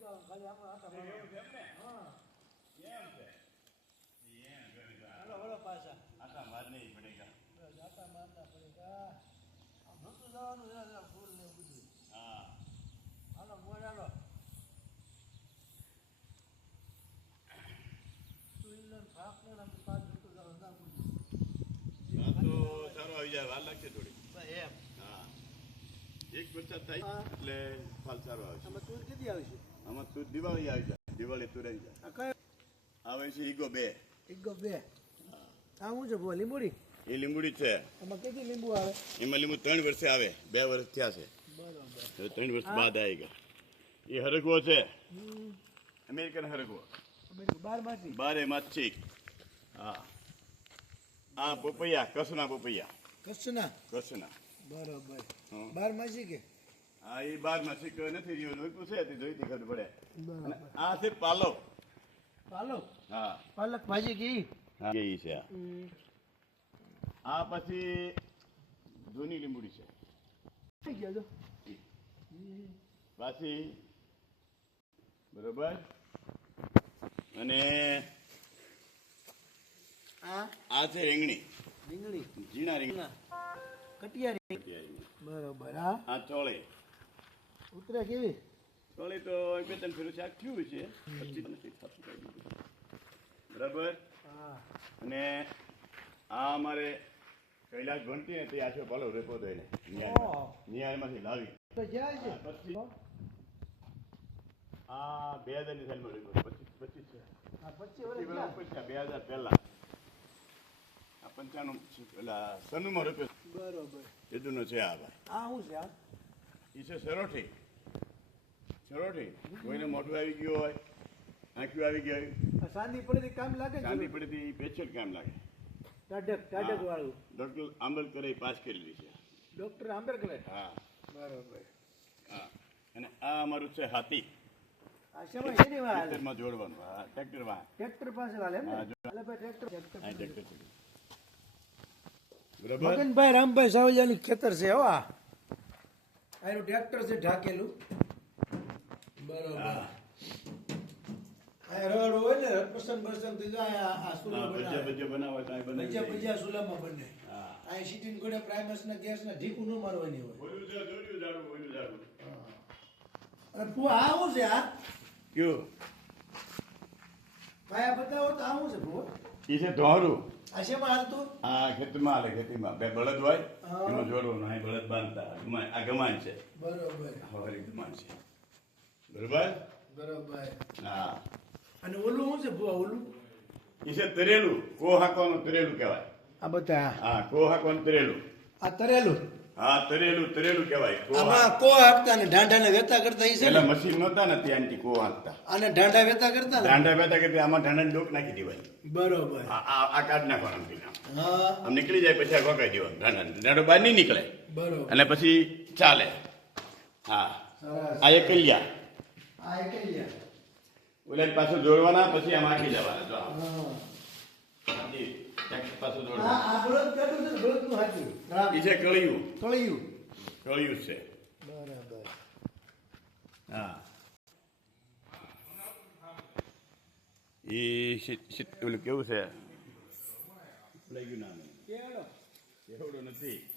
ખાલી આમાં આટા મારો. એવું છે એમ ને? હા એમ છે. હાલો હાલો પાછા આટા જવાનું જવાનું. તો સારો આવી જાય, વાર લાગશે એક વરસાદ થાય એટલે ફાલ સારો છે આમાં તું કેટલી આવશે આમાં તું દિવાળી આવી જાય. દિવાળી તું રહી જાય. આવે છે ઈગો બે. ઈગો બે. હા. હું છે લીંબુડી? એ લીંબુડી છે. આમાં કેટલી લીંબુ આવે? એમાં લીંબુ ત્રણ વર્ષે આવે. બે વર્ષ થયા છે. બરાબર. ત્રણ વર્ષ બાદ આવેગા એ હરગવો છે. અમેરિકન હરગવો. બારે માછી હા. આ પોપૈયા કસના પોપૈયા. કસના કસના બરોબર. બાર માસી કે? હા એ બાર માછીક નથી રહ્યો લોહીકું છે તે જોઈતી ખબર પડે. અને આ છે પાલક પાલક હા. પાલક ભાજી કે ઈ? હા એ છે. આ. પછી જૂની લીંબુડી છે. થઈ ગયા જો. પાછી બરોબર. અને આ? આ છે રીંગણી. રીંગણી. ઝીણા રીંગણા. કટિયારી બરોબર આ આ ચોળી. ઉતરે કેવી? ચોળી તો બે ત્રણ ફેરું શાક થયું છે. પછી નથી થતું બરાબર? હા. અને આ અમારે કૈલાસ ભણતી ને તે આછો પાલો રેપો તો એને ઓહ. નિયાળમાંથી લાવી. તો જાય છે. હા, પછી? આ બે હજારની સાલમાં રેપો. પચીસ પચીસ છે. પચીસ બે હજાર પહેલા. આ પંચાણું પેલા સનુમાં રૂપિયો બરોબર. એદુનો છે આ ભાઈ આ શું છે આ એ છે સરોઠી સરોઠી કોઈને મોઢું આવી ગયું હોય આંખ્યું આવી ગયું હોય. સાંદી પડે કામ લાગે ચાંદી પડીથી પેચર કામ લાગે. ટાઢક ટાઢક વાળું. ડોક્ટર આંબેડકરે પાસ કરેલી છે. ડોક્ટર આંબેડકર? હા. બરોબર. હા. અને આ અમારું છે હાથી? ટ્રેક્ટરમાં જોડવાનું. હા ટ્રેક્ટર પાસે હા, ટ્રેક્ટર ટ્રેક્ટર આ ટ્રેક્ટર છે. બરાબર મગનભાઈ રામભાઈ સાવલિયાની ખેતર છે હો આ. આનું ટ્રેક્ટર છે ઢાકેલું. બરોબર હા હોય ને પસંદ પસંદ થઈ જાય આ- આ સુલો ભજીયા બનાવે. ભજીયા સુલામાં બને. આ સીટીન ગોળે પ્રાઇમસ ના ગેસ ના ઢીકું ન મારવાની હોય. ઓલું છે, જોડ્યું આ છે આ? કયું? પાયા બતાવો તો આવું છે ફુવા? છે ઢોરું આ હાલતું આ ખેતરમાં હાલે ખેતીમાં. બે બળદ હોય હા. એમાં જોડવાનું બળદ બાંધતા. ગમાન- આ ગમાન છે. બરોબર. હવારી ગમાન છે. બરોબર? બરોબર. હા. અને ઓલું શું છે ફુવા ઓલું? છે તરેલું. કો હાકવાનું તરેલું કહેવાય. આ બધા. હા કો હાકવાનું તરેલું. આ તરેલું. હા તરેલું તરેલું કહેવાય આમાં કો આપતા ને ઢાંઢાને વેતા કરતા ઈ છે એટલે મશીન નહોતા ને ત્યાં આંટી કો હાંકતા. અને ઢાંઢા વેતા કરતા ને? વેતા કરતા આમાં ઢાંડાની ડોક નાખી દેવાય. બરોબર. આ કાઢ નાખવાનું હા. આમ નીકળી જાય પછી આ ગોકાઈ દેવાનું ઢાંડા ઢાંડો બહાર નહીં નીકળે. બરોબર. અને પછી ચાલે. હા. આ એકલિયા આ એકલિયા ઓલા પાછું જોડવાના પછી આમ આંકી જવાના જો પાછું આ છે ને બળદનું હાચું રામ. કળિયું કળિયું કળિયું છે. બરાબર. હા. એ શી- શી- ઓલું કેવું છે? ગયું નામ. નથી.